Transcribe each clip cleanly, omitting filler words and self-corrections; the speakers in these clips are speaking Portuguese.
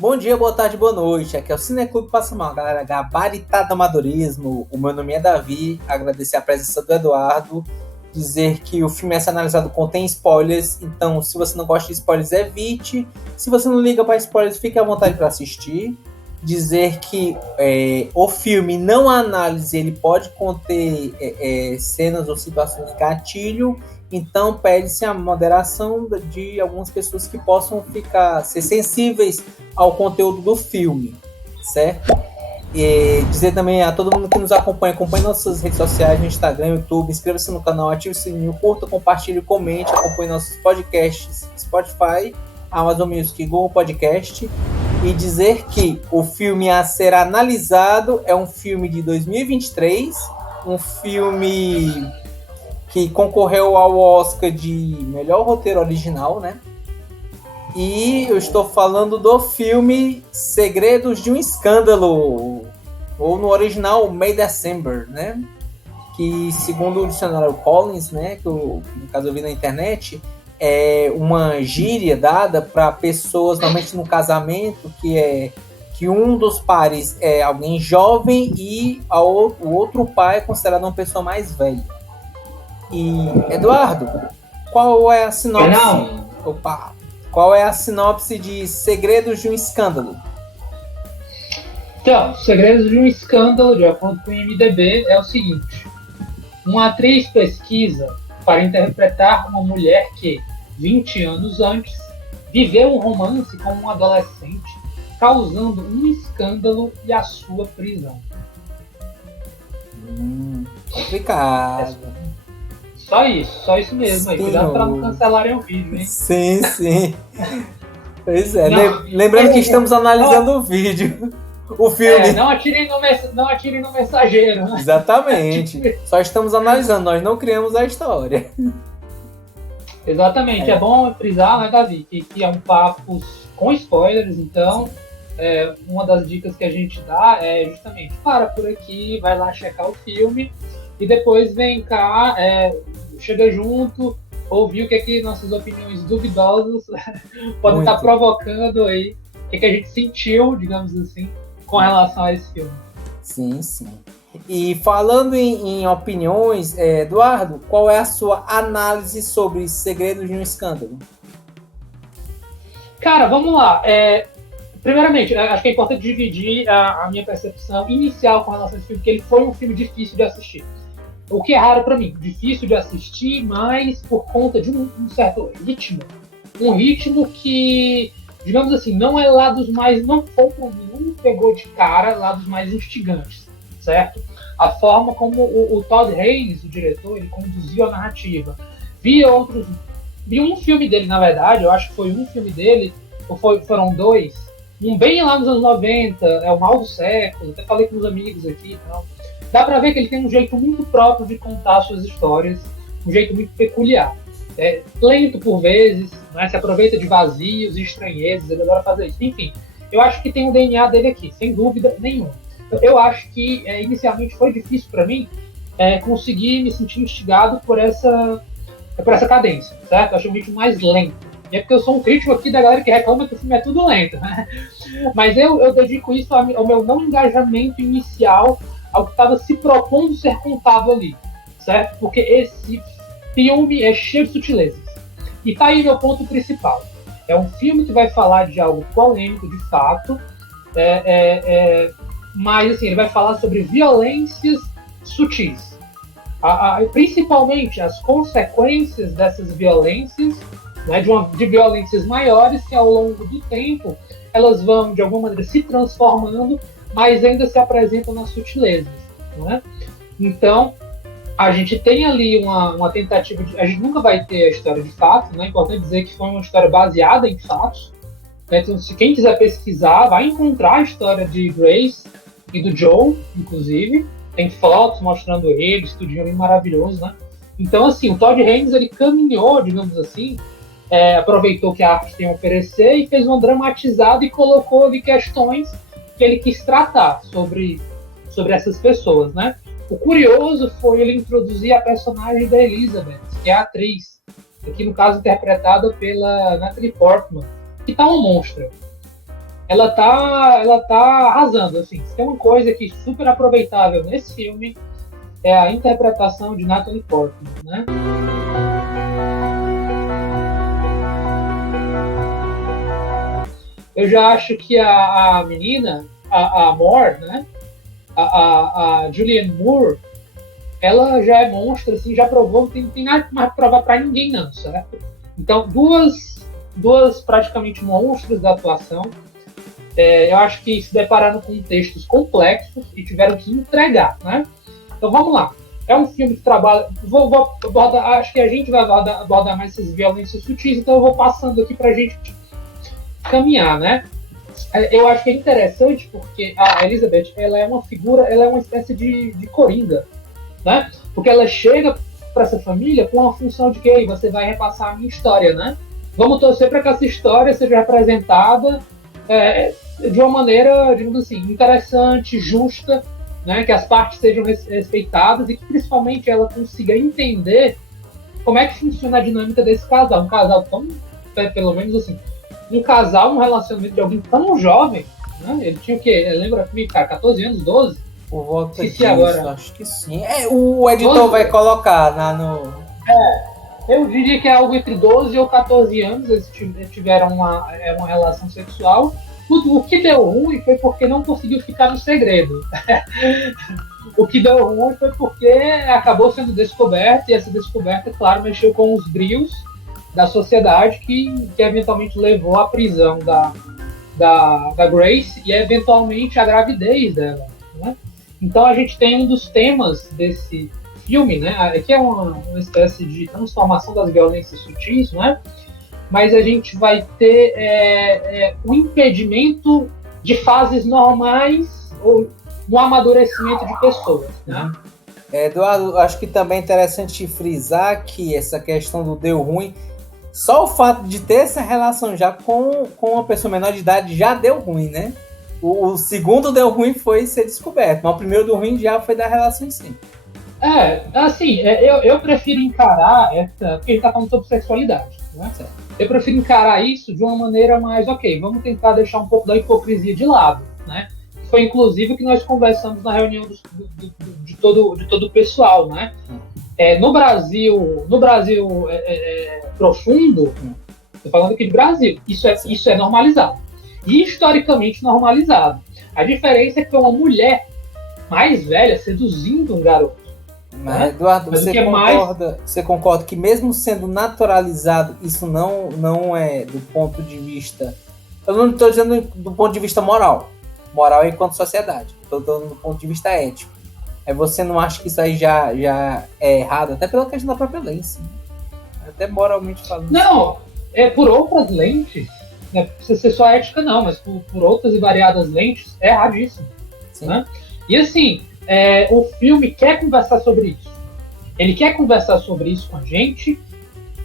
Bom dia, boa tarde, boa noite. Aqui é o Cineclube Passa Mal, galera gabaritada amadorismo. O meu nome é Davi, agradecer a presença do Eduardo, dizer que o filme esse analisado contém spoilers, então se você não gosta de spoilers, evite. Se você não liga para spoilers, fique à vontade para assistir. Dizer que o filme, não a análise, ele pode conter cenas ou situações de gatilho, então pede-se a moderação de algumas pessoas que possam ser sensíveis ao conteúdo do filme, certo? E dizer também a todo mundo que nos acompanha nossas redes sociais, no Instagram, YouTube, inscreva-se no canal, ative o sininho, curta, compartilhe, comente, acompanhe nossos podcasts, Spotify, Amazon Music, Google Podcast. E dizer que o filme a ser analisado é um filme de 2023, um filme que concorreu ao Oscar de melhor roteiro original, né? E eu estou falando do filme Segredos de um Escândalo, ou no original May December, né? Que segundo o dicionário Collins, né, que eu, no caso eu vi na internet, é uma gíria dada para pessoas, normalmente no casamento, que um dos pares é alguém jovem e o outro pai é considerado uma pessoa mais velha. E, Eduardo, qual é a sinopse? Qual é a sinopse de Segredos de um Escândalo? Então, Segredos de um Escândalo, de acordo com o IMDb, é o seguinte. Uma atriz pesquisa para interpretar uma mulher que, 20 anos antes, viveu um romance com um adolescente, causando um escândalo e a sua prisão. Complicado. Só isso mesmo. Aí. Cuidado para não cancelarem o vídeo, hein? Sim. Pois é, lembrando que estamos analisando o vídeo. O filme. Não atirem no mensageiro. Né? Exatamente. Só estamos analisando, nós não criamos a história. Exatamente. É bom frisar, né, Davi, que é um papo com spoilers, então uma das dicas que a gente dá é justamente para por aqui, vai lá checar o filme e depois vem cá, chega junto, ouvir o que nossas opiniões duvidosas podem estar provocando aí, o que a gente sentiu, digamos assim, com relação a esse filme. Sim. E falando em opiniões, Eduardo, qual é a sua análise sobre Segredos de um Escândalo? Cara, vamos lá. Primeiramente, acho que é importante dividir a minha percepção inicial com relação a esse filme, porque ele foi um filme difícil de assistir. O que é raro para mim, difícil de assistir, mas por conta de um certo ritmo. Um ritmo que, digamos assim, não é lá dos mais, não foi para mim, não me pegou de cara lá dos mais instigantes, certo? A forma como o Todd Haynes, o diretor, ele conduziu a narrativa. Vi um filme dele, na verdade, eu acho que foi um filme dele, ou foram dois, um bem lá nos anos 90, é o Mal do Século, até falei com os amigos aqui, então, dá pra ver que ele tem um jeito muito próprio de contar suas histórias, um jeito muito peculiar. Lento por vezes, né, se aproveita de vazios e estranhezas, ele adora fazer isso. Enfim, eu acho que tem o DNA dele aqui, sem dúvida nenhuma. Eu acho que inicialmente foi difícil para mim conseguir me sentir instigado por essa cadência, certo? Eu acho um ritmo mais lento. E é porque eu sou um crítico aqui da galera que reclama que o filme é tudo lento, né? Mas eu dedico isso ao meu não engajamento inicial, ao que estava se propondo ser contado ali, certo? Porque esse filme é cheio de sutilezas. E tá aí meu ponto principal. É um filme que vai falar de algo polêmico, de fato, mas assim, ele vai falar sobre violências sutis. Principalmente as consequências dessas violências, né, de violências maiores que ao longo do tempo elas vão de alguma maneira se transformando, mas ainda se apresentam nas sutilezas, né? Então a gente tem ali uma tentativa a gente nunca vai ter a história de fato, né? É importante dizer que foi uma história baseada em fatos, né? Então se quem quiser pesquisar vai encontrar a história de Grace e do Joe, inclusive tem fotos mostrando ele, estudinho bem maravilhoso, né? Então assim, o Todd Haynes ele caminhou, digamos assim, aproveitou que a arte tem a oferecer e fez uma dramatizada e colocou ali questões que ele quis tratar sobre essas pessoas, né? O curioso foi ele introduzir a personagem da Elizabeth, que é a atriz, aqui no caso interpretada pela Natalie Portman, que tá um monstro. ela tá arrasando, assim. Se tem uma coisa que é super aproveitável nesse filme, é a interpretação de Natalie Portman, né? Eu já acho que a menina, a Moore, né? A Julianne Moore, ela já é monstro, assim, já provou, não tem nada mais pra provar pra ninguém, não, certo? Então, duas praticamente monstros da atuação. Eu acho que se depararam com textos complexos e tiveram que entregar, né? Então, vamos lá. É um filme que trabalha... Vou abordar, acho que a gente vai abordar mais essas violências sutis, então eu vou passando aqui pra gente caminhar, né? Eu acho que é interessante porque a Elizabeth, ela é uma figura, ela é uma espécie de coringa, né? Porque ela chega para essa família com a função de que você vai repassar a minha história, né? Vamos torcer para que essa história seja representada de uma maneira, digamos assim, interessante, justa, né? Que as partes sejam respeitadas e que principalmente ela consiga entender como é que funciona a dinâmica desse casal. Um casal tão, pelo menos assim, um casal, um relacionamento de alguém tão jovem, né? Ele tinha o quê? Lembra comigo, cara? 14 anos, 12? Por volta disso, agora. Acho que sim. O editor 12, vai colocar no... Eu diria que é algo entre 12 ou 14 anos, eles tiveram uma relação sexual. O que deu ruim foi porque não conseguiu ficar no segredo. O que deu ruim foi porque acabou sendo descoberto, e essa descoberta, claro, mexeu com os brios da sociedade que eventualmente levou à prisão da Grace e eventualmente à gravidez dela, né? Então a gente tem um dos temas desse filme, né, que é uma espécie de transformação das violências sutis, né? Mas a gente vai ter o impedimento de fases normais ou no amadurecimento de pessoas, né? Eduardo, acho que também é interessante frisar que essa questão do deu ruim, só o fato de ter essa relação já com uma pessoa menor de idade já deu ruim, né? O segundo deu ruim foi ser descoberto, mas o primeiro deu ruim já foi da relação em si. Eu prefiro encarar porque a gente tá falando sobre sexualidade, né? Certo. Eu prefiro encarar isso de uma maneira mais, ok, vamos tentar deixar um pouco da hipocrisia de lado, né? Foi inclusive o que nós conversamos na reunião de todo o pessoal, né? No Brasil profundo, estou falando aqui de Brasil, isso é normalizado. E historicamente normalizado. A diferença é que foi uma mulher mais velha seduzindo um garoto. Mas, né? Eduardo, você concorda que mesmo sendo naturalizado, isso não é do ponto de vista... Eu não estou dizendo do ponto de vista moral enquanto sociedade. Estou dando do ponto de vista ético. Você não acha que isso aí já é errado? Até pela questão da própria lei, sim. Até moralmente falando. Não, por outras lentes, não precisa ser só ética não, mas por outras e variadas lentes, é erradíssimo. Né? E assim, o filme quer conversar sobre isso. Ele quer conversar sobre isso com a gente,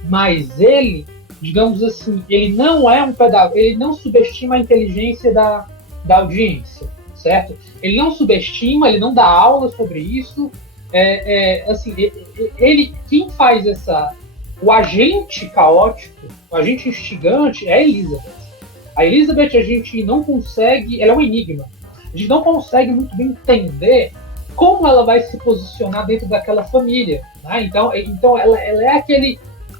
mas ele, digamos assim, ele não é um pedagogo, ele não subestima a inteligência da audiência, certo? Ele não subestima, ele não dá aula sobre isso. Assim, quem faz o agente caótico, o agente instigante é a Elizabeth. A Elizabeth, a gente não consegue, ela é um enigma. A gente não consegue muito bem entender como ela vai se posicionar dentro daquela família, né? Então ela é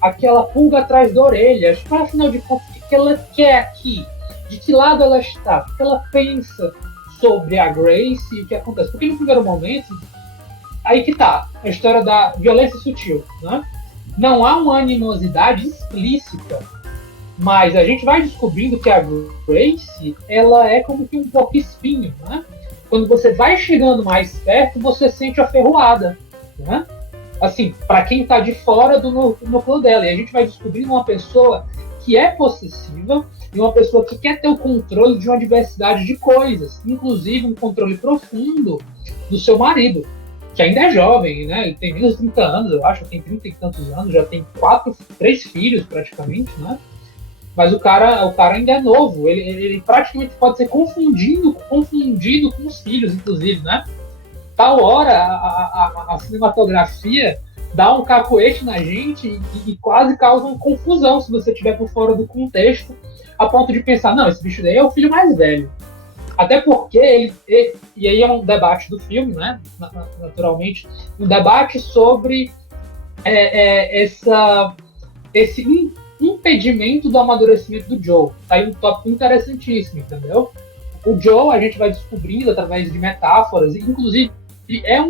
aquela pulga atrás da orelha. Afinal de contas, o que ela quer aqui? De que lado ela está? O que ela pensa sobre a Grace e o que acontece? Porque no primeiro momento, aí que tá a história da violência sutil, né? Não há uma animosidade explícita, mas a gente vai descobrindo que a Grace, ela é como que um porco-espinho, né? Quando você vai chegando mais perto, você sente a ferroada, né? Assim, para quem tá de fora do núcleo dela. E a gente vai descobrindo uma pessoa que é possessiva e uma pessoa que quer ter o controle de uma diversidade de coisas, inclusive um controle profundo do seu marido, que ainda é jovem, né? Ele tem menos de 30 anos, eu acho, tem 30 e tantos anos, já tem 3 filhos praticamente, né? Mas o cara ainda é novo, ele praticamente pode ser confundido com os filhos, inclusive, né? Tal hora a cinematografia dá um cacoete na gente e quase causa uma confusão se você estiver por fora do contexto, a ponto de pensar, não, esse bicho daí é o filho mais velho. Até porque e aí é um debate do filme, né? Naturalmente, um debate sobre esse impedimento do amadurecimento do Joe. Tá aí um tópico interessantíssimo, entendeu? O Joe, a gente vai descobrindo através de metáforas, inclusive é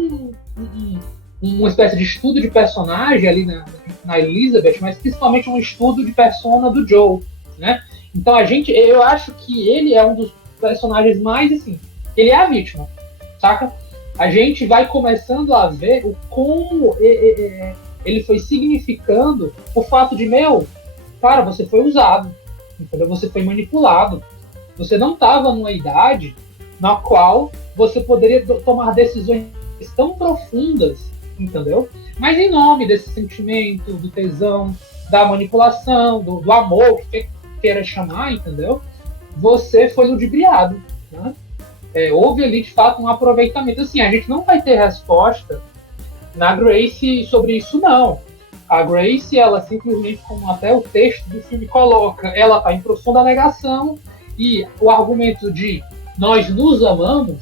uma espécie de estudo de personagem ali na Elizabeth, mas principalmente um estudo de persona do Joe, né? Então eu acho que ele é um dos personagens mais, assim, ele é a vítima, saca? A gente vai começando a ver como ele foi significando o fato de, cara, você foi usado, entendeu? Você foi manipulado, você não estava numa idade na qual você poderia tomar decisões tão profundas, entendeu? Mas em nome desse sentimento, do tesão, da manipulação, do amor, que queira chamar, entendeu? Você foi ludibriado, né? Houve ali, de fato, um aproveitamento. Assim, a gente não vai ter resposta na Grace sobre isso, não. A Grace, ela simplesmente, como até o texto do filme coloca, ela está em profunda negação e o argumento de nós nos amamos,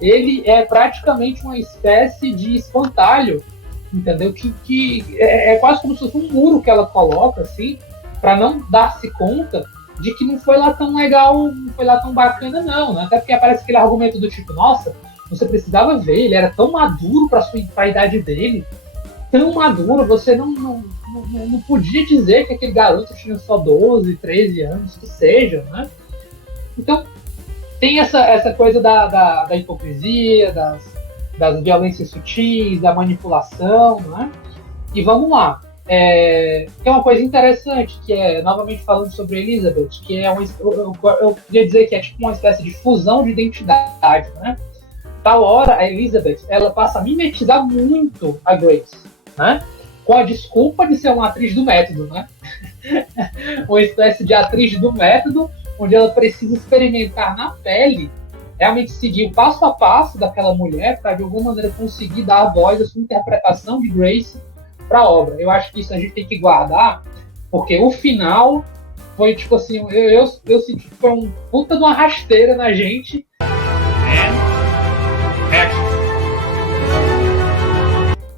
ele é praticamente uma espécie de espantalho, entendeu? Que é quase como se fosse um muro que ela coloca, assim, para não dar-se conta de que não foi lá tão legal, não foi lá tão bacana, não, né? Até porque aparece aquele argumento do tipo, nossa, você precisava ver, ele era tão maduro para a idade dele, tão maduro, você não podia dizer que aquele garoto tinha só 12, 13 anos, que seja, né? Então, tem essa coisa da hipocrisia, das violências sutis, da manipulação, né? E vamos lá. Tem uma coisa interessante, que é, novamente falando sobre Elizabeth, que é eu queria dizer que é tipo uma espécie de fusão de identidade, né? Tal hora, a Elizabeth, ela passa a mimetizar muito a Grace, né? Com a desculpa de ser uma atriz do método, né? Uma espécie de atriz do método, onde ela precisa experimentar na pele, realmente seguir o passo a passo daquela mulher para, de alguma maneira, conseguir dar a voz, a sua interpretação de Grace para a obra. Eu acho que isso a gente tem que guardar, porque o final foi, tipo assim, eu senti que foi um puta de uma rasteira na gente.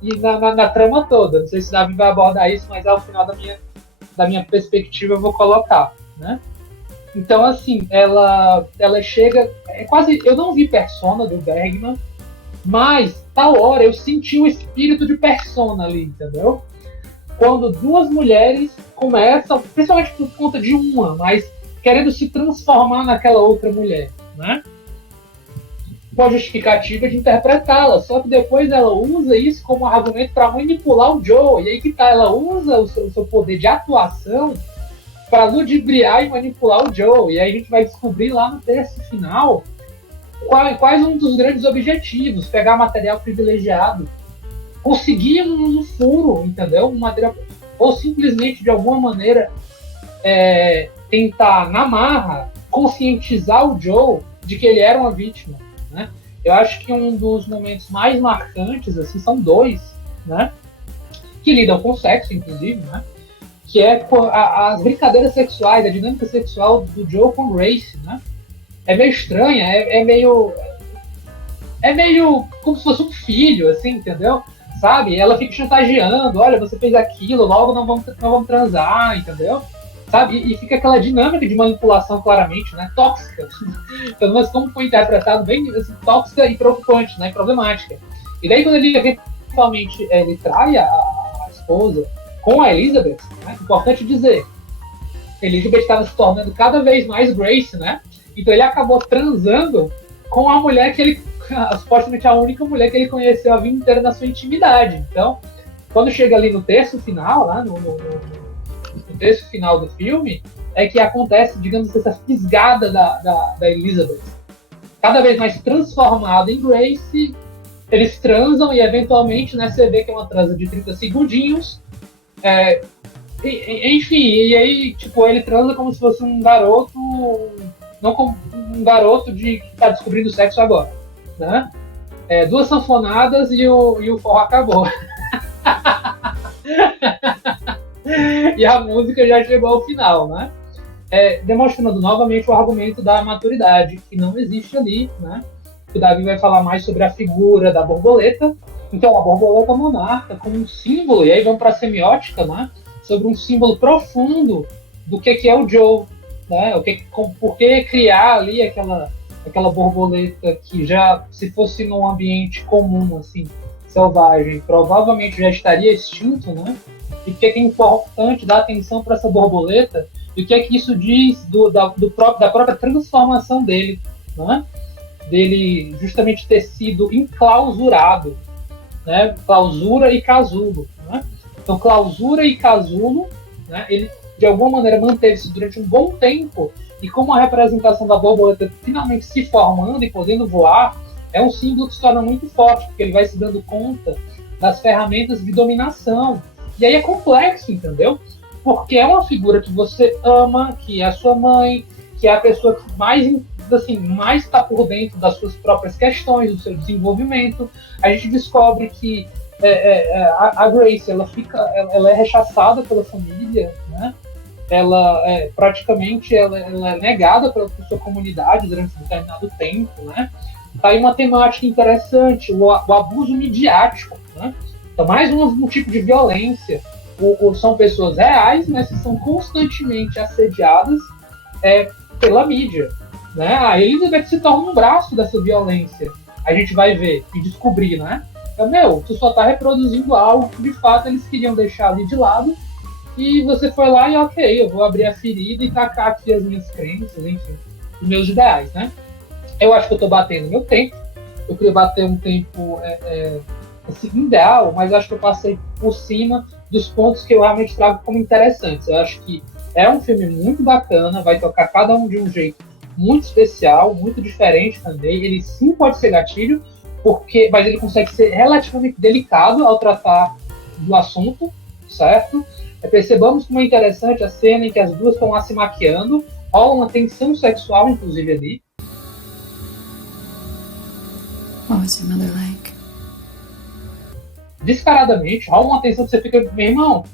E na trama toda. Não sei se o Davi vai abordar isso, mas ao final da minha perspectiva eu vou colocar, né? Então, assim, ela chega... quase... Eu não vi Persona do Bergman, mas, tal hora, eu senti o espírito de Persona ali, entendeu? Quando duas mulheres começam, principalmente por conta de uma, mas querendo se transformar naquela outra mulher, né? Com a justificativa de interpretá-la, só que depois ela usa isso como argumento para manipular o Joe, e aí que tá, ela usa o seu poder de atuação para ludibriar e manipular o Joe, e aí a gente vai descobrir lá no texto final quais um dos grandes objetivos, pegar material privilegiado, conseguir um furo, entendeu? Um material, ou simplesmente, de alguma maneira, tentar, na marra, conscientizar o Joe de que ele era uma vítima, né? Eu acho que um dos momentos mais marcantes, assim, são dois, né? Que lidam com sexo, inclusive, né? Que é as brincadeiras sexuais, a dinâmica sexual do Joe com Grace, né? É meio estranha, é meio como se fosse um filho, assim, entendeu? Sabe? Ela fica chantageando, olha, você fez aquilo, logo não vamos transar, entendeu? Sabe? E fica aquela dinâmica de manipulação claramente, né? Tóxica. Pelo menos como foi interpretado, bem assim, tóxica e preocupante, né? Problemática. E daí quando ele eventualmente ele trai a esposa com a Elizabeth, né? Importante dizer, Elizabeth estava se tornando cada vez mais Grace, né? Então ele acabou transando com a mulher que ele, supostamente a única mulher que ele conheceu a vida inteira na sua intimidade. Então, quando chega ali no terço final, lá no terço final do filme, é que acontece, digamos, essa fisgada da Elizabeth. Cada vez mais transformada em Grace, eles transam e eventualmente, né, você vê que é uma transa de 30 segundinhos. Enfim, e aí, tipo, ele transa como se fosse um garoto, não como um garoto que tá descobrindo o sexo agora, né? Duas sanfonadas e o forró acabou. E a música já chegou ao final, né? Demonstrando novamente o argumento da maturidade, que não existe ali, né? O Davi vai falar mais sobre a figura da borboleta. Então, a borboleta monarca como um símbolo, e aí vamos para a semiótica, né? Sobre um símbolo profundo do que é o Joe, né? Por que criar ali aquela borboleta que já, se fosse num ambiente comum, assim, selvagem, provavelmente já estaria extinto, né? E por que é importante dar atenção para essa borboleta e o que é que isso diz da própria transformação dele, né? Dele justamente ter sido enclausurado, né? Clausura e casulo, né? Então, clausura e casulo, né? Ele de alguma maneira manteve-se durante um bom tempo, e como a representação da borboleta finalmente se formando e podendo voar, é um símbolo que se torna muito forte, porque ele vai se dando conta das ferramentas de dominação. E aí é complexo, entendeu? Porque é uma figura que você ama, que é a sua mãe, que é a pessoa que mais está por dentro das suas próprias questões, do seu desenvolvimento. A gente descobre que a Grace ela é rechaçada pela família, né? Ela praticamente ela é negada pela sua comunidade durante um determinado tempo, né? Tá aí uma temática interessante, o abuso midiático, né? Então, mais um tipo de violência. São pessoas reais, mas que são constantemente assediadas pela mídia, né? A Elizabeth se torna um braço dessa violência. A gente vai ver e descobrir, né? Então, tu só tá reproduzindo algo que de fato eles queriam deixar ali de lado, e você foi lá e ok, eu vou abrir a ferida e tacar aqui as minhas crenças, enfim, os meus ideais, né? Eu acho que eu tô batendo meu tempo. Eu queria bater um tempo assim, ideal, mas acho que eu passei por cima dos pontos que eu realmente trago como interessantes. Eu acho que é um filme muito bacana, vai tocar cada um de um jeito muito especial, muito diferente também. Ele sim pode ser gatilho, mas ele consegue ser relativamente delicado ao tratar do assunto, certo? Percebamos como é interessante a cena em que as duas estão lá se maquiando, rola uma tensão sexual, inclusive, ali. What was your mother like? Descaradamente, rola uma tensão que você fica, meu irmão,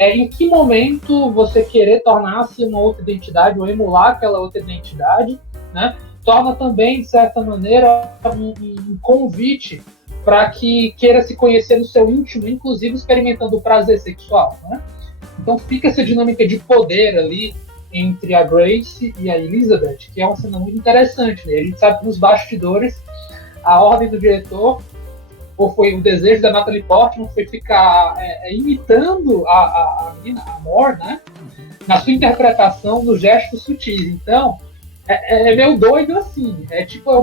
em que momento você querer tornar-se uma outra identidade ou emular aquela outra identidade, né? Torna também, de certa maneira, um convite para que queira se conhecer no seu íntimo, inclusive experimentando o prazer sexual, né? Então fica essa dinâmica de poder ali entre a Grace e a Elizabeth, que é uma cena muito interessante, né? A gente sabe que nos bastidores a ordem do diretor, ou foi o desejo da Natalie Portman, foi ficar imitando a menina, a Moore, né? Na sua interpretação nos gestos sutis. Então, é meio doido assim. É tipo a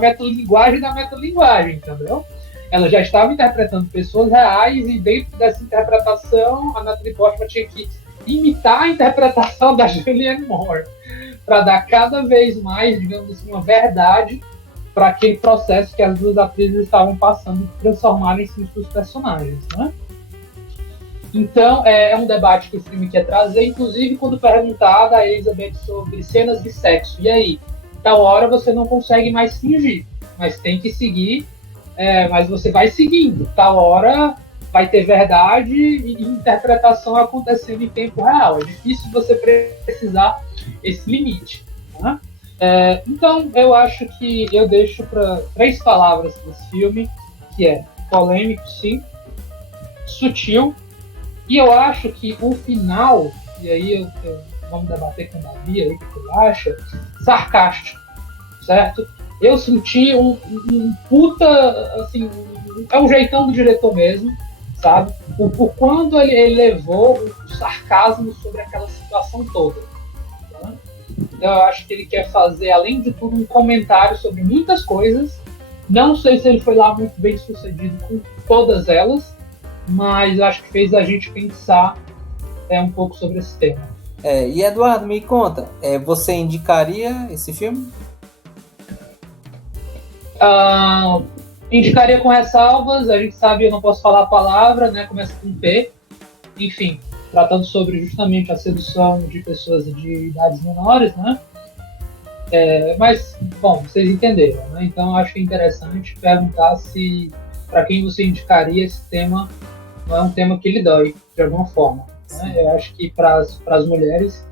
metalinguagem da metalinguagem, entendeu? Ela já estava interpretando pessoas reais e dentro dessa interpretação a Natalie Portman tinha que imitar a interpretação da Julianne Moore para dar cada vez mais, digamos assim, uma verdade para aquele processo que as duas atrizes estavam passando de transformarem-se em seus personagens, né? Então, é um debate que o filme quer trazer, inclusive quando perguntada a Elizabeth sobre cenas de sexo. E aí? Tal hora você não consegue mais fingir, mas tem que seguir, mas você vai seguindo. Tal hora vai ter verdade e interpretação acontecendo em tempo real. É difícil você precisar esse limite, né? Então, eu acho que eu deixo para 3 palavras desse filme, que é polêmico, sim, sutil, e eu acho que o final, e aí vamos debater com o Davi aí, o que ele acha, sarcástico, certo? Eu senti um puta, assim, é um jeitão do diretor mesmo, sabe? O quando ele levou o sarcasmo sobre aquela situação toda. Tá? Então eu acho que ele quer fazer, além de tudo, um comentário sobre muitas coisas. Não sei se ele foi lá muito bem sucedido com todas elas, mas acho que fez a gente pensar um pouco sobre esse tema. E Eduardo, me conta, você indicaria esse filme? Indicaria com ressalvas, a gente sabe, eu não posso falar a palavra, né? Começa com P, enfim, tratando sobre justamente a sedução de pessoas de idades menores, né? Mas, bom, vocês entenderam, né? Então acho que é interessante perguntar se para quem você indicaria esse tema? Não é um tema que lhe dói, de alguma forma, né? Eu acho que para as mulheres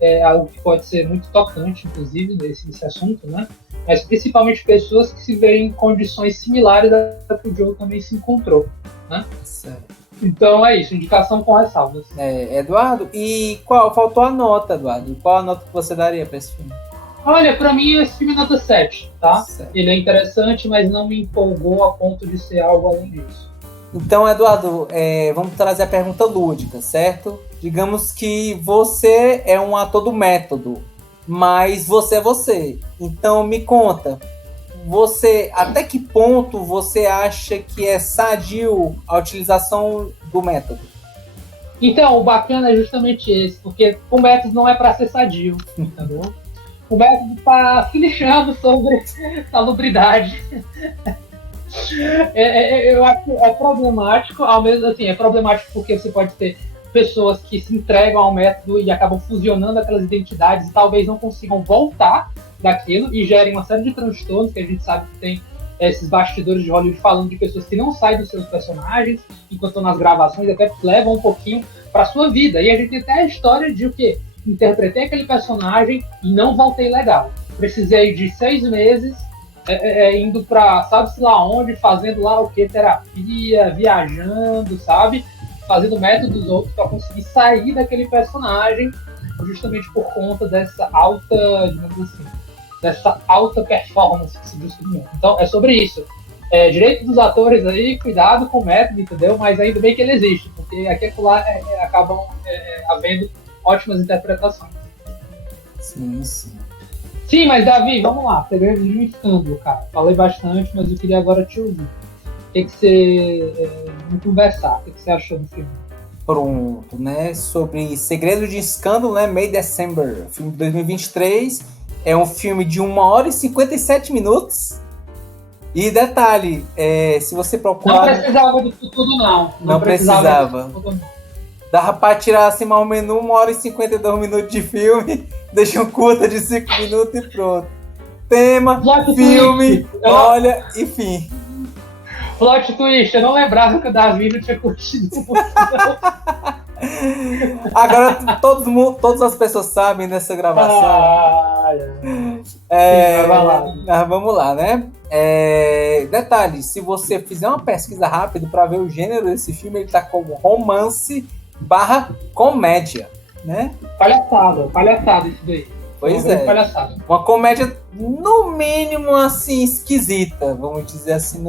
é algo que pode ser muito tocante, inclusive, nesse assunto, né? Mas principalmente pessoas que se veem em condições similares a que o Joe também se encontrou, né? Certo. Então é isso, indicação com ressalvas. Eduardo, e faltou a nota, Eduardo. Qual a nota que você daria para esse filme? Olha, pra mim esse filme é nota 7, tá? Certo. Ele é interessante, mas não me empolgou a ponto de ser algo além disso. Então, Eduardo, vamos trazer a pergunta lúdica, certo? Digamos que você é um ator do método, mas você é você. Então, me conta, até que ponto você acha que é sadio a utilização do método? Então, o bacana é justamente esse, porque o método não é pra ser sadio, entendeu? O método tá se lixando sobre salubridade. Eu acho que é problemático, ao mesmo assim, é problemático porque você pode ter pessoas que se entregam ao método e acabam fusionando aquelas identidades e talvez não consigam voltar daquilo e gerem uma série de transtornos que a gente sabe que tem esses bastidores de Hollywood falando de pessoas que não saem dos seus personagens enquanto estão nas gravações, até levam um pouquinho para sua vida. E a gente tem até a história de o quê? Interpretei aquele personagem e não voltei legal. Precisei de 6 meses indo pra sabe-se lá onde, fazendo lá o que? Terapia, viajando, sabe? Fazendo método dos outros para conseguir sair daquele personagem, justamente por conta dessa alta, digamos assim, dessa alta performance que se busca no mundo. Então, é sobre isso. Direito dos atores aí, cuidado com o método, entendeu? Mas ainda bem que ele existe, porque aqui e lá acabam havendo ótimas interpretações. Sim, sim. Sim, mas Davi, vamos lá. Segredo de um escândalo, cara. Falei bastante, mas eu queria agora te ouvir. O que você... vamos conversar. O que você achou do filme? Pronto, né? Sobre Segredo de Escândalo, né? May December, filme de 2023. É um filme de 1 hora e 57 minutos. E detalhe, se você procurar... Não precisava disso tudo, não. Não precisava. Dava pra tirar assim mais ou menos 1 hora e 52 minutos de filme, deixa um curta de 5 minutos e pronto. Tema, filme, olha, enfim. Plot twist, eu não lembrava que o Davi não tinha curtido muito, não. Agora todas as pessoas sabem dessa gravação. Vamos lá, né? Detalhe, se você fizer uma pesquisa rápida para ver o gênero desse filme, ele tá como romance / comédia, né? Palhaçada isso daí. Pois é. Palhaçada. Uma comédia, no mínimo, assim, esquisita, vamos dizer assim,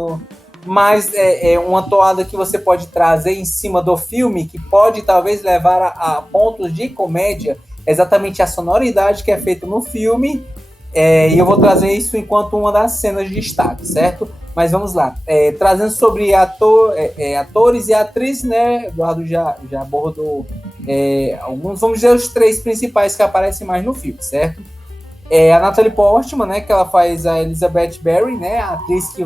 mas é uma toada que você pode trazer em cima do filme, que pode talvez levar a pontos de comédia, exatamente a sonoridade que é feita no filme, e eu vou trazer isso enquanto uma das cenas de destaque, certo? Mas vamos lá, trazendo sobre atores e atrizes, né? Eduardo já abordou alguns, vamos dizer, os 3 principais que aparecem mais no filme, certo? A Natalie Portman, né? Que ela faz a Elizabeth Berry, né? A atriz que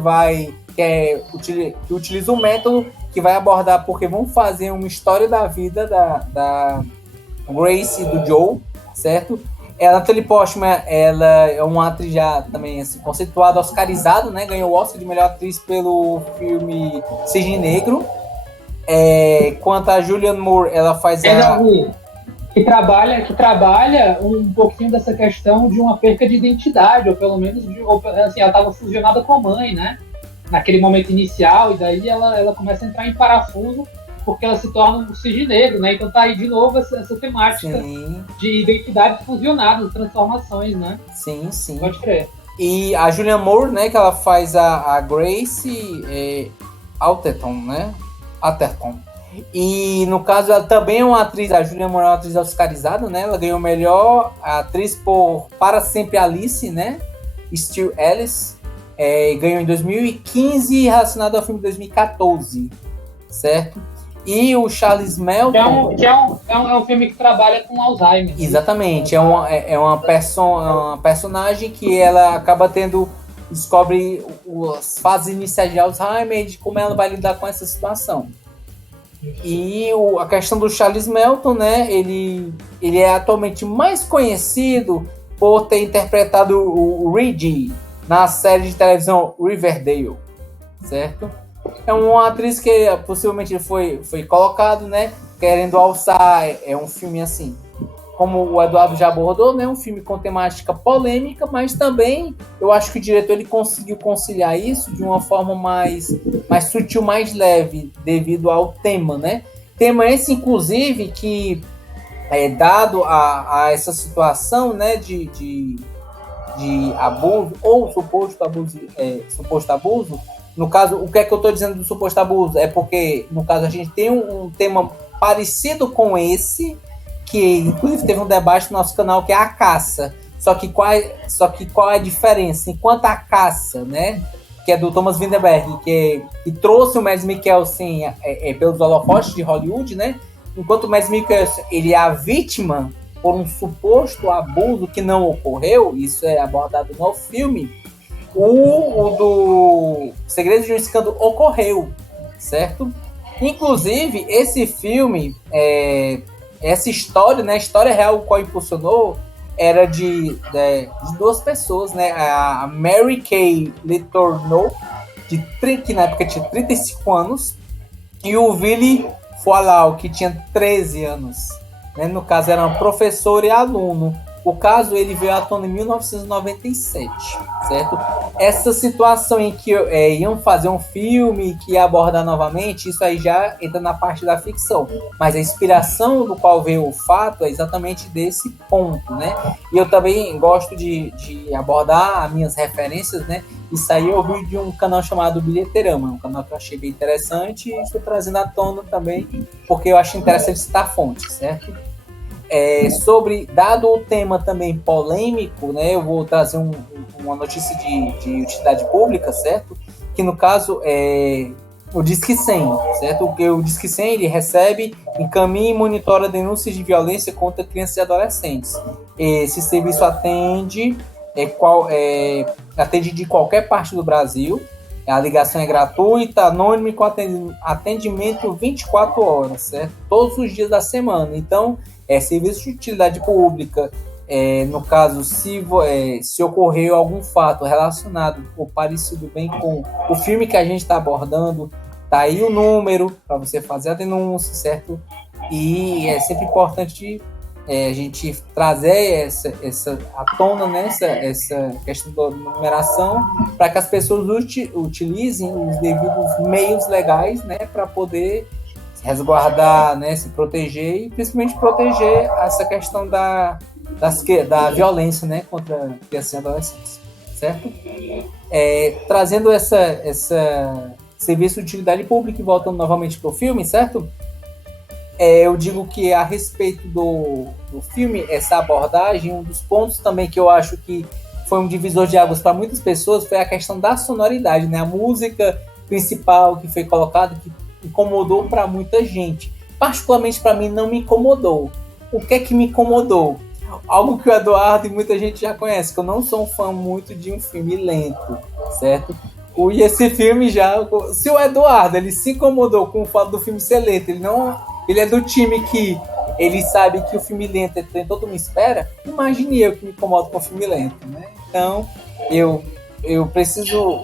utiliza o método, que vai abordar, porque vão fazer uma história da vida da Grace e do Joe, certo? A Natalie Portman, ela é uma atriz já também assim, conceituada, oscarizada, né? Ganhou o Oscar de melhor atriz pelo filme Cisne Negro. Quanto a Julianne Moore, ela faz que trabalha um pouquinho dessa questão de uma perca de identidade, ou pelo menos assim, ela estava fusionada com a mãe, né? Naquele momento inicial, e daí ela começa a entrar em parafuso porque ela se torna um cisne negro, né? Então tá aí de novo essa temática. Sim. De identidades fusionadas, transformações, né? Sim, sim. Pode crer. E a Julianne Moore, né, que ela faz a Grace Atherton, né? Atherton. E no caso, ela também é uma atriz, a Julianne Moore é uma atriz oscarizada, né? Ela ganhou melhor atriz por Para Sempre Alice, né? Still Alice. Ganhou em 2015, relacionado ao filme de 2014, certo? E o Charles Melton... Que é um filme que trabalha com Alzheimer. Exatamente. É uma personagem que ela acaba descobre as fases iniciais de Alzheimer e de como ela vai lidar com essa situação. E a questão do Charles Melton, né? Ele é atualmente mais conhecido por ter interpretado o Reggie na série de televisão Riverdale, certo? É uma atriz que possivelmente foi colocado, né? Querendo alçar. É um filme assim, como o Eduardo já abordou, né? Um filme com temática polêmica, mas também eu acho que o diretor ele conseguiu conciliar isso de uma forma mais sutil, mais leve, devido ao tema, né? Tema esse, inclusive, que dado a essa situação, né? De abuso ou suposto abuso. No caso, o que é que eu estou dizendo do suposto abuso? É porque, no caso, a gente tem um tema parecido com esse, que inclusive teve um debate no nosso canal, que é a caça. Só que qual é a diferença? Enquanto a caça, né, que é do Thomas Vinterberg, que trouxe o Mads Mikkelsen pelos holofotes de Hollywood, né? Enquanto o Mads Mikkelsen ele é a vítima por um suposto abuso que não ocorreu, isso é abordado no filme, o do Segredos de um Escândalo ocorreu, certo? Inclusive, esse filme, essa história, né, a história real qual impulsionou, era de duas pessoas, né? A Mary Kay Letourneau, que na época tinha 35 anos, e o Willy Foalau, que tinha 13 anos. Né? No caso, era um professor e aluno. O caso ele veio à tona em 1997, certo? Essa situação em que iam fazer um filme que ia abordar novamente, isso aí já entra na parte da ficção. Mas a inspiração do qual veio o fato é exatamente desse ponto, né? E eu também gosto de abordar as minhas referências, né? Isso aí eu vi de um canal chamado Bilheterama, um canal que eu achei bem interessante e estou trazendo à tona também, porque eu acho interessante citar fontes, certo? Dado o tema também polêmico, né, eu vou trazer uma notícia de utilidade pública, certo? Que no caso é o Disque 100, certo? Porque o Disque 100 ele recebe, encaminha e monitora denúncias de violência contra crianças e adolescentes. Esse serviço atende de qualquer parte do Brasil. A ligação é gratuita, anônima e com atendimento 24 horas, certo? Todos os dias da semana. Então, serviço de utilidade pública, no caso, se ocorreu algum fato relacionado ou parecido bem com o filme que a gente está abordando, tá aí o número para você fazer a denúncia, certo? E é sempre importante a gente trazer essa à tona, né? essa questão da numeração, para que as pessoas utilizem os devidos meios legais, né? Para poder resguardar, né, se proteger e principalmente proteger essa questão da violência, né, contra crianças e adolescentes, certo? Trazendo essa serviço de utilidade pública e voltando novamente para o filme, certo? Eu digo que a respeito do filme, essa abordagem, um dos pontos também que eu acho que foi um divisor de águas para muitas pessoas foi a questão da sonoridade, né? A música principal que foi colocada, que incomodou para muita gente. Particularmente para mim não me incomodou. O que é que me incomodou? Algo que o Eduardo e muita gente já conhece, que eu não sou um fã muito de um filme lento, certo? E esse filme já... Se o Eduardo ele se incomodou com o fato do filme ser lento, ele é do time que ele sabe que o filme lento tem toda uma espera, imagine eu que me incomodo com o filme lento, né? Então, eu preciso...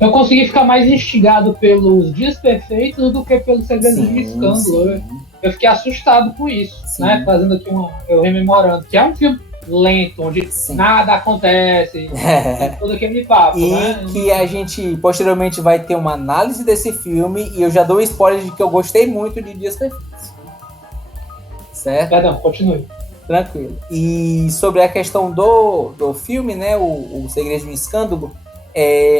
Eu consegui ficar mais instigado pelos Dias Perfeitos do que pelos Segredos de Escândalo. Eu fiquei assustado com isso, né? Fazendo aqui eu rememorando, que é um filme lento, onde nada acontece, todo aquele papo, e né? Que a gente posteriormente vai ter uma análise desse filme, e eu já dou spoiler de que eu gostei muito de Dias Perfeitos. Certo? Perdão, continue. Tranquilo. E sobre a questão do filme, né, o Segredo de um Escândalo,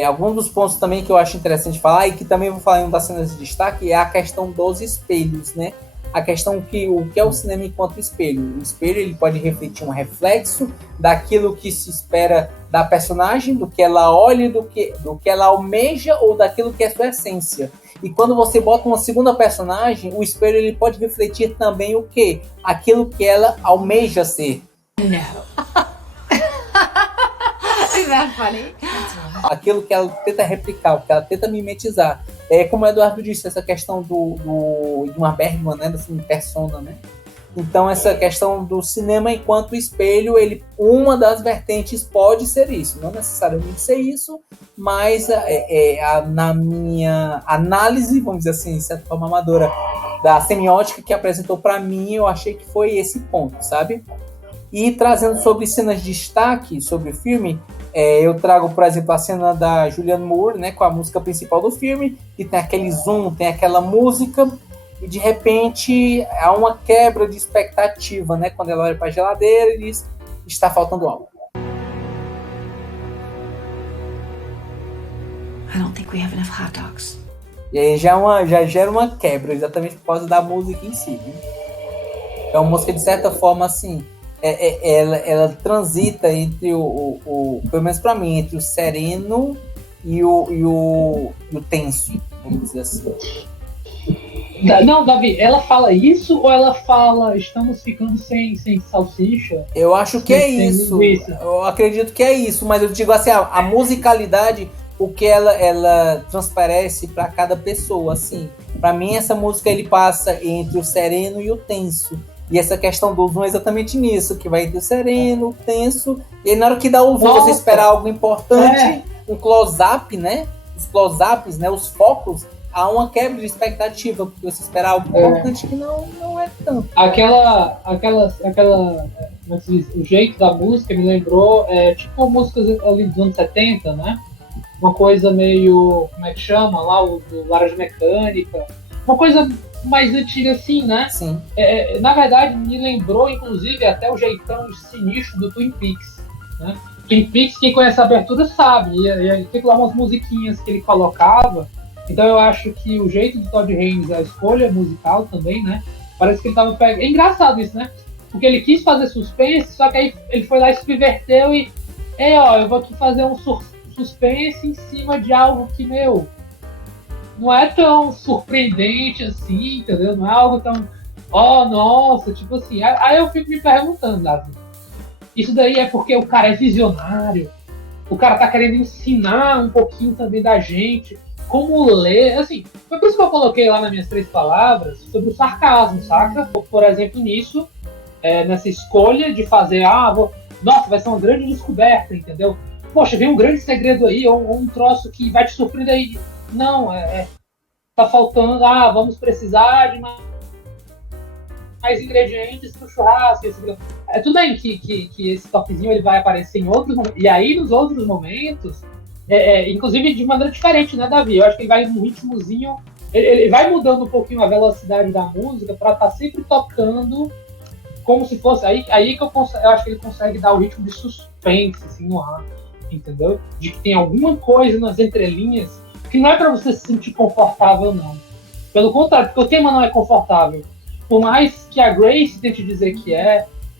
alguns dos pontos também que eu acho interessante falar, e que também vou falar em uma das cenas de destaque, é a questão dos espelhos, né? A questão o que é o cinema enquanto espelho. O espelho ele pode refletir um reflexo daquilo que se espera da personagem, do que ela olha, do que ela almeja ou daquilo que é sua essência. E quando você bota uma segunda personagem, o espelho ele pode refletir também o quê? Aquilo que ela almeja ser. Is that funny? Aquilo que ela tenta replicar, o que ela tenta mimetizar. Como o Eduardo disse, essa questão do Ingmar Bergman, né, do filme Persona, né? Então essa questão do cinema enquanto espelho, uma das vertentes pode ser isso, não necessariamente ser isso, mas na minha análise, vamos dizer assim, de certa forma amadora, da semiótica que apresentou para mim, eu achei que foi esse ponto, sabe? E trazendo sobre cenas de destaque sobre o filme, eu trago, por exemplo, a cena da Julianne Moore, né, com a música principal do filme, que tem aquele zoom, tem aquela música, e de repente há uma quebra de expectativa, né, quando ela olha para a geladeira e diz, está faltando algo. I don't think we have enough hot dogs. E aí já gera uma quebra, exatamente por causa da música em si. Né? É uma música, de certa forma, assim, ela transita entre pelo menos para mim, entre o sereno e o tenso, vamos dizer assim. Não, Davi, ela fala isso ou ela fala estamos ficando sem salsicha? Eu acho que é isso. Eu acredito que é isso, mas eu digo assim, a musicalidade, o que ela transparece para cada pessoa, assim. Para mim, essa música ele passa entre o sereno e o tenso. E essa questão do zoom é exatamente nisso, que vai entre o sereno, o tenso, e aí na hora que dá o zoom, você espera algo importante, um close-up, né? Os close-ups, né? Os focos, há uma quebra de expectativa, porque você espera algo importante que não é tanto. Aquela como é que se diz? O jeito da música me lembrou, tipo músicas ali dos anos 70, né? Uma coisa meio, como é que chama lá, o do Laranja Mecânica, uma coisa mais antiga assim, né? Sim. Na verdade, me lembrou, inclusive, até o jeitão sinistro do Twin Peaks, né? Twin Peaks, quem conhece a abertura sabe, e tem lá umas musiquinhas que ele colocava. Então eu acho que o jeito do Todd Haynes, a escolha musical também, né? Parece que ele tava pegando... É engraçado isso, né? Porque ele quis fazer suspense, só que aí ele foi lá e se perverteu e... eu vou aqui fazer um suspense em cima de algo que, não é tão surpreendente assim, entendeu? Não é algo tão... nossa, tipo assim... Aí eu fico me perguntando, Davi. Isso daí é porque o cara é visionário, o cara tá querendo ensinar um pouquinho também da gente... Como ler, assim, foi por isso que eu coloquei lá nas minhas 3 palavras sobre o sarcasmo, saca? Por exemplo, nisso, nessa escolha de fazer, nossa, vai ser uma grande descoberta, entendeu? Poxa, vem um grande segredo aí, ou um troço que vai te surpreender aí. Não, tá faltando, vamos precisar de mais ingredientes pro churrasco. Tudo bem que esse toquezinho ele vai aparecer em outros momentos, e aí nos outros momentos, inclusive de maneira diferente, né, Davi? Eu acho que ele vai num ritmozinho, ele vai mudando um pouquinho a velocidade da música para estar sempre tocando como se fosse... Aí que eu acho que ele consegue dar o ritmo de suspense, assim, no ar, entendeu? De que tem alguma coisa nas entrelinhas que não é para você se sentir confortável, não. Pelo contrário, porque o tema não é confortável. Por mais que a Grace tente dizer que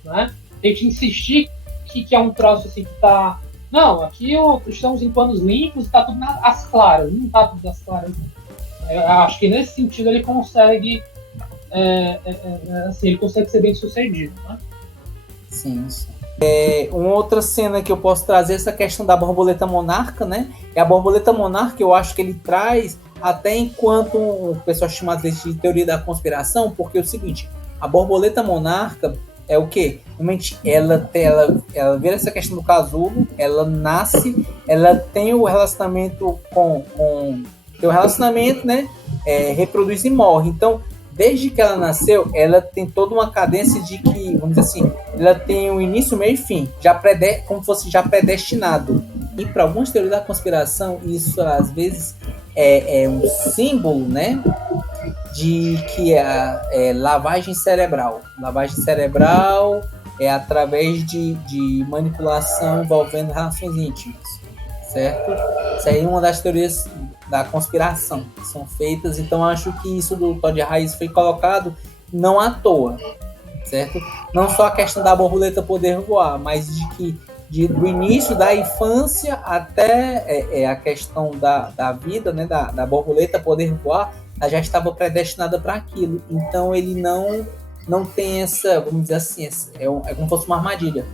né? Tente insistir que é um troço assim que tá... Não, aqui estamos em panos limpos e tá tudo às claras. Não tá tudo às claras, não. Eu acho que nesse sentido ele consegue assim, ele consegue ser bem sucedido, né? Sim. Uma outra cena que eu posso trazer é essa questão da borboleta monarca, né? E a borboleta monarca eu acho que ele traz até enquanto o pessoal chama de teoria da conspiração, porque é o seguinte, a borboleta monarca é o quê? Realmente ela vê essa questão do casulo, ela nasce, ela tem o relacionamento tem o relacionamento, né? Reproduz e morre. Então, desde que ela nasceu, ela tem toda uma cadência de que, vamos dizer assim, ela tem um início, meio e fim, como se fosse já predestinado. E para algumas teorias da conspiração, isso às vezes é um símbolo, né? De que é lavagem cerebral. Lavagem cerebral é através de manipulação envolvendo relações íntimas, certo? Isso aí é uma das teorias da conspiração que são feitas, então acho que isso do Todd Haynes foi colocado não à toa, certo? Não só a questão da borboleta poder voar, mas de que do início da infância até a questão da vida, né, da borboleta poder voar, ela já estava predestinada para aquilo. Então ele não tem essa, vamos dizer assim, é como se fosse uma armadilha.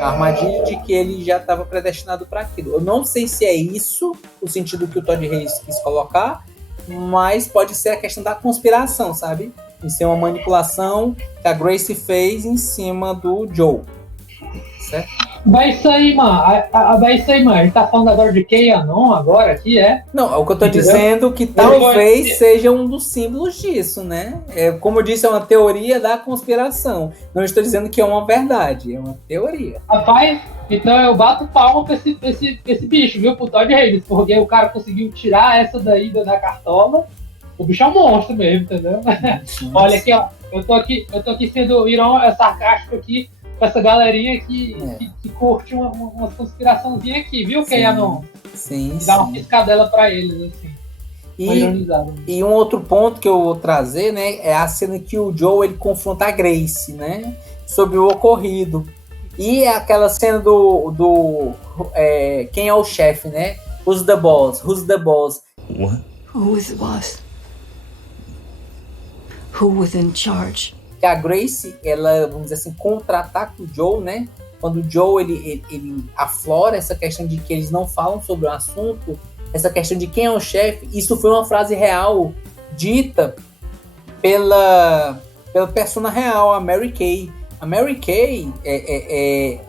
A armadilha de que ele já estava predestinado para aquilo. Eu não sei se é isso o sentido que o Todd Haynes quis colocar, mas pode ser a questão da conspiração, sabe? em ser uma manipulação que a Grace fez em cima do Joe. Certo? Vai isso aí, mano. Vai isso aí, mano. A gente tá falando agora de Quanon agora aqui, é? Não, é o que eu tô Entendeu? dizendo que talvez seja um dos símbolos disso, né? Como eu disse, é uma teoria da conspiração. Não estou dizendo que é uma verdade, é uma teoria. Rapaz, então eu bato palma pra esse bicho, viu? Pro Todd Haynes, porque o cara conseguiu tirar essa daí da cartola. O bicho é um monstro mesmo, entendeu? Olha aqui, ó. Eu tô aqui sendo sarcástico aqui com essa galerinha que curte uma conspiraçãozinha aqui, viu, Quanon? Sim, dá uma piscadela pra eles, assim. E um outro ponto que eu vou trazer, né, é a cena que o Joe ele confronta a Grace, né, sobre o ocorrido. E é aquela cena quem é o chefe, né? Who's the boss? Who's the boss? What? Who is the boss? Who was in charge? Que a Grace, ela, vamos dizer assim, contra-ataca o Joe, né? Quando o Joe, ele aflora essa questão de que eles não falam sobre o assunto, essa questão de quem é o chefe, isso foi uma frase real dita pela persona real, a Mary Kay. A Mary Kay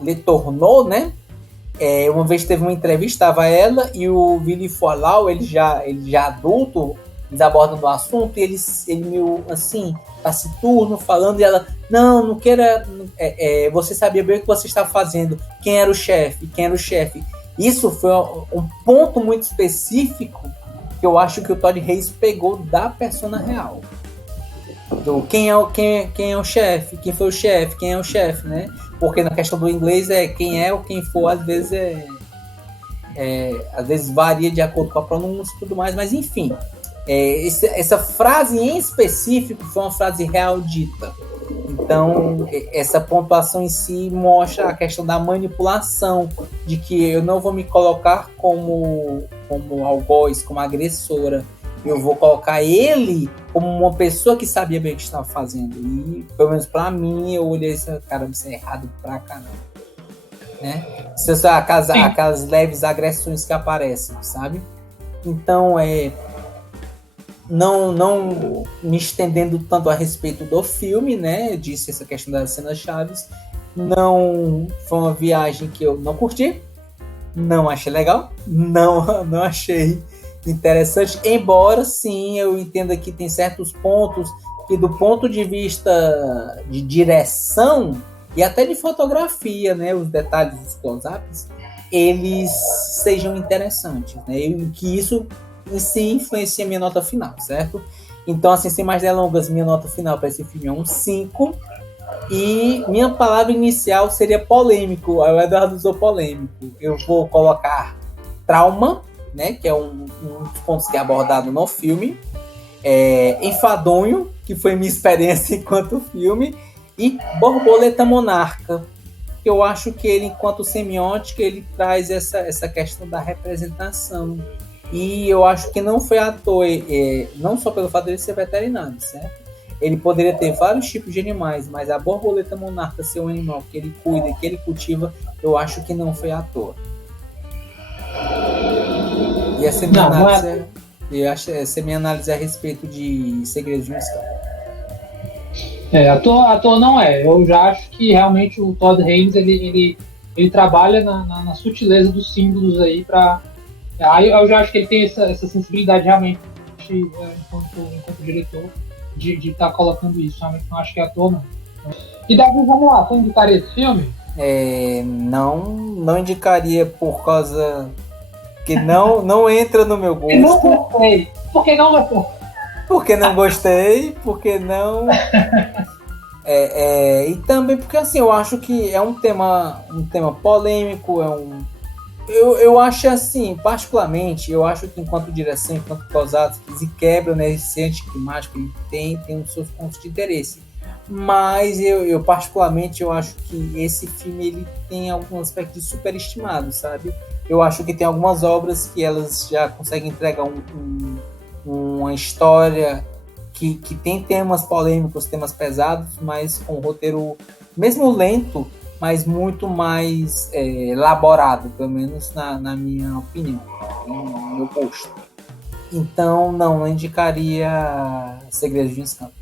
lhe tornou, né? Uma vez teve uma entrevista, estava ela e o Willy Forlau, ele já adulto, eles abordam do assunto e ele meio assim, taciturno, falando, e ela, não queira, você sabia bem o que você estava fazendo, quem era o chefe. Isso foi um ponto muito específico que eu acho que o Todd Haynes pegou da persona real. Quem é o chefe, quem foi o chefe, quem é o chefe, né? Porque na questão do inglês quem é ou quem for, às vezes às vezes varia de acordo com a pronúncia e tudo mais, mas enfim. Essa frase em específico foi uma frase real dita. Então, essa pontuação em si mostra a questão da manipulação, de que eu não vou me colocar como algoz, como agressora. Eu vou colocar ele como uma pessoa que sabia bem o que estava fazendo. E, pelo menos pra mim, eu olhei esse cara, isso é errado pra caramba. Né? Essas aquelas leves agressões que aparecem, sabe? Então, não me estendendo tanto a respeito do filme, né? Eu disse essa questão das cenas chaves. Não foi uma viagem que eu não curti, não achei legal, não achei interessante, embora sim eu entenda que tem certos pontos que do ponto de vista de direção e até de fotografia, né? Os detalhes dos close-ups, eles sejam interessantes, né? E que isso em si influencia a minha nota final, certo? Então, assim, sem mais delongas, minha nota final para esse filme é um 5. E minha palavra inicial seria polêmico. O Eduardo usou polêmico. Eu vou colocar trauma, né? Que é um dos pontos que é abordado no filme. Enfadonho, que foi minha experiência enquanto filme. E Borboleta Monarca, que eu acho que ele, enquanto semiótica, ele traz essa questão da representação. E eu acho que não foi à toa, não só pelo fato de ele ser veterinário, certo? Ele poderia ter vários tipos de animais, mas a borboleta monarca ser um animal que ele cuida, que ele cultiva, eu acho que não foi à toa. E essa é minha análise. Eu acho essa é minha análise a respeito de Segredos de um Escape. À toa não é. Eu já acho que realmente o Todd Haynes ele trabalha na sutileza dos símbolos aí para. Aí eu já acho que ele tem essa sensibilidade realmente enquanto diretor de estar colocando isso. Realmente não acho que é à toa, não. E Davi, vamos lá, você indicaria esse filme? Não indicaria por causa que não entra no meu gosto. Não gostei. Por que não gostou? Porque não gostei, porque não... e também porque, assim, eu acho que é um tema polêmico, Eu acho assim, particularmente, eu acho que enquanto direção, enquanto causados, se quebra, né, esse anticlimático, ele tem os seus pontos de interesse. Mas eu particularmente, eu acho que esse filme, ele tem algum aspecto de superestimado, sabe? Eu acho que tem algumas obras que elas já conseguem entregar uma história que tem temas polêmicos, temas pesados, mas com um roteiro, mesmo lento, mas muito mais elaborado, pelo menos na minha opinião, no meu gosto. Então, não indicaria Segredos de um Escape.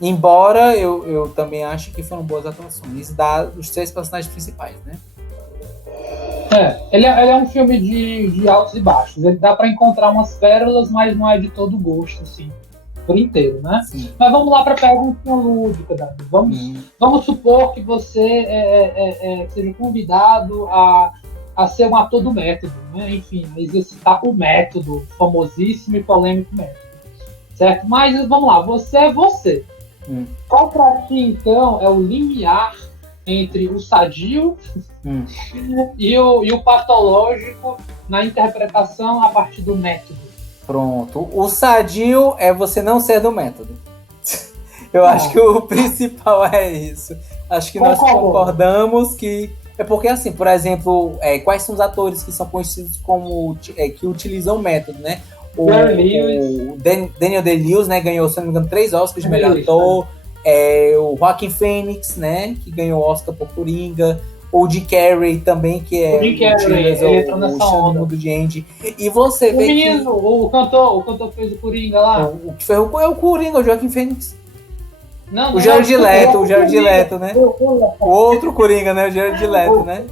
Embora eu também ache que foram boas atuações dos 3 personagens principais, né? Ele é um filme de altos e baixos. Ele dá para encontrar umas pérolas, mas não é de todo gosto, assim, por inteiro, né? Sim. Mas vamos lá para a pergunta lúdica, Davi. Vamos supor que você seja convidado a ser um ator do método, né? Enfim, a exercitar o método, famosíssimo e polêmico método, certo? Mas vamos lá, você é você. Qual para ti, então, é o limiar entre o sadio e o patológico na interpretação a partir do método? Pronto. O sadio é você não ser do método. Eu acho que o principal é isso. Acho que nós concordamos que... É porque, assim, por exemplo, quais são os atores que são conhecidos como... que utilizam o método, né? O Daniel Day-Lewis, né, ganhou, se não me engano, 3 Oscars de melhor ator. O Joaquin Phoenix, né, que ganhou o Oscar por Coringa. O Jim Carrey também, que é o Xanadu de Andy. E você vê que... O cantor fez o Coringa lá. O que fez o Coringa, o Joaquin Phoenix. Não, o Jared Leto, né? O outro Coringa, né? O Jared Leto, né?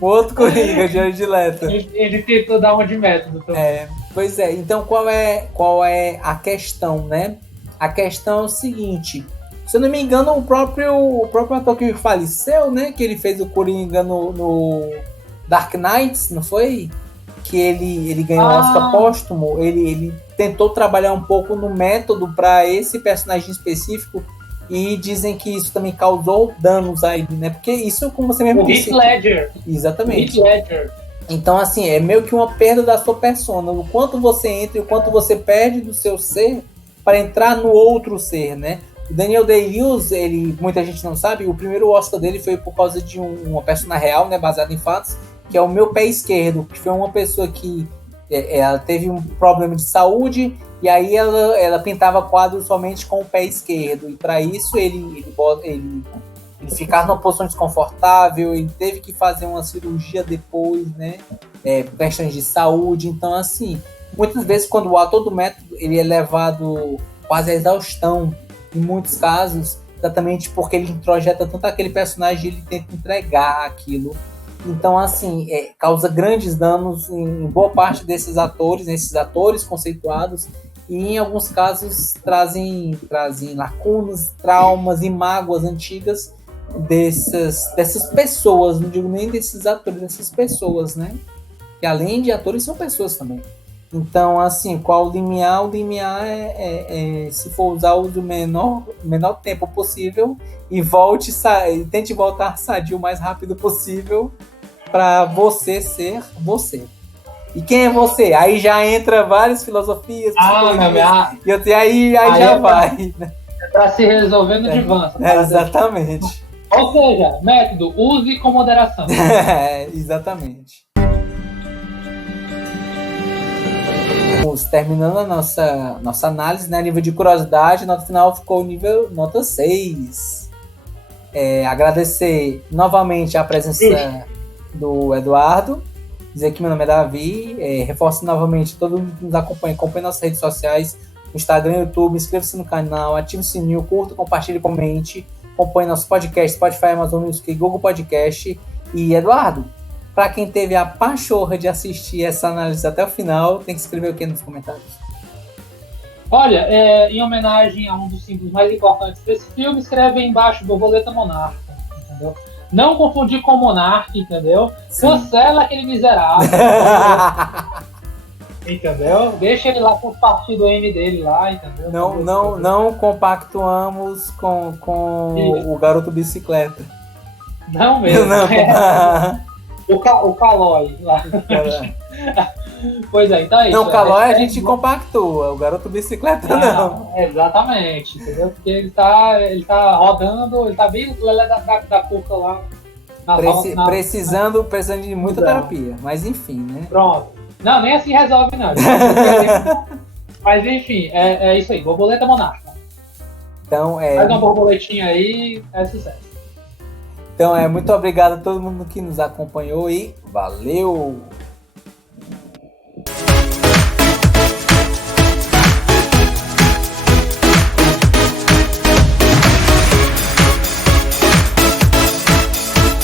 O outro Coringa, o Jared Leto. Ele tentou dar uma de método também. Pois é, então qual é a questão, né? A questão é o seguinte... Se eu não me engano, o próprio ator que faleceu, né? Que ele fez o Coringa no Dark Knight, não foi? Que ele ganhou o Oscar póstumo. Ele tentou trabalhar um pouco no método para esse personagem específico e dizem que isso também causou danos a ele, né? Porque isso, como você mesmo disse... O Heath Ledger. Exatamente. O Heath Ledger. Então, assim, é meio que uma perda da sua persona. O quanto você entra e o quanto você perde do seu ser para entrar no outro ser, né? O Daniel Day-Lewis, muita gente não sabe, o primeiro Oscar dele foi por causa de uma persona real, né, baseada em fatos, que é o Meu Pé Esquerdo, que foi uma pessoa que ela teve um problema de saúde e aí ela pintava quadros somente com o pé esquerdo. E para isso ele ficava numa posição desconfortável, ele teve que fazer uma cirurgia depois, né, por questões de saúde. Então, assim, muitas vezes quando o ator do método ele é levado quase à exaustão, em muitos casos, exatamente porque ele introjeta tanto aquele personagem, ele tenta entregar aquilo. Então, assim, causa grandes danos em boa parte desses atores, esses atores conceituados, e em alguns casos trazem lacunas, traumas e mágoas antigas dessas pessoas, não digo nem desses atores, dessas pessoas, né? Que além de atores, são pessoas também. Então, assim, qual o limiar? O limiar se for usar o menor tempo possível e tente voltar sadio o mais rápido possível para você ser você. E quem é você? Aí já entra várias filosofias, e aí já vai. Né? Para se resolver no divã. Exatamente. Ou seja, método, use com moderação. Exatamente. Terminando a nossa análise, né, nível de curiosidade, no final ficou nível nota 6. Agradecer novamente a presença do Eduardo, dizer que meu nome é Davi, reforço novamente todo mundo que nos acompanha nossas redes sociais, Instagram, YouTube, inscreva-se no canal, ative o sininho, curta, compartilhe, comente, acompanhe nosso podcast, Spotify, Amazon Music, Google Podcast. E Eduardo, para quem teve a pachorra de assistir essa análise até o final, tem que escrever o que nos comentários? Olha, em homenagem a um dos símbolos mais importantes desse filme, escreve aí embaixo Borboleta Monarca, entendeu? Não confundir com Monarca, entendeu? Sim. Cancela aquele miserável, entendeu? Deixa ele lá com o partido M dele lá, entendeu? Não compactuamos com o garoto bicicleta. Não mesmo. O Calói lá. Pois é, então é isso. Não, o Calói a gente compactua, o garoto bicicleta não. Exatamente, entendeu? Porque ele tá rodando, ele tá bem lelé da cuca lá. Precisando de muita terapia, mas enfim, né? Pronto. Não, nem assim resolve não. Mas enfim, é isso aí, borboleta monarca. Então, faz uma borboletinha aí, é sucesso. Então, muito obrigado a todo mundo que nos acompanhou e valeu!